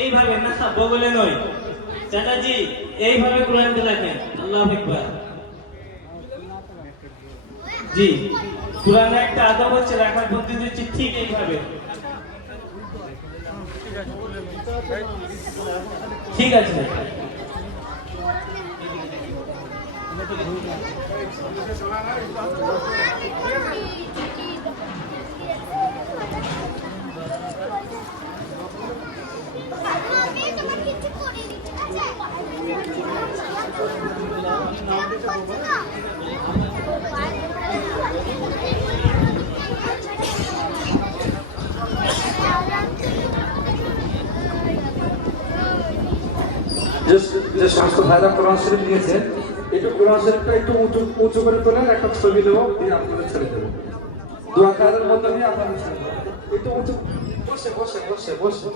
এইভাবে না বগলে নয় চাচাজি, এইভাবে কোরআনটা লেখেন। আল্লাহু আকবার। জি, কোরআনে একটা আদব হচ্ছে, লেখার পদ্ধতি হচ্ছে ঠিক এইভাবে। ঠিক আছে। যে সমস্ত ভাইরা কোরআন শরীফ নিয়েছে, একটু কোরআন শরীফটা একটু উঁচু উঁচু করে তোলেন, একটা ছবি নেবো, দিয়ে আপনাদের ছেড়ে দেবো। দোয়া কাজের মধ্যে নিয়ে আপনাদের ছেড়ে দেবো। একটু উঁচু, বসে বসে বসে বসে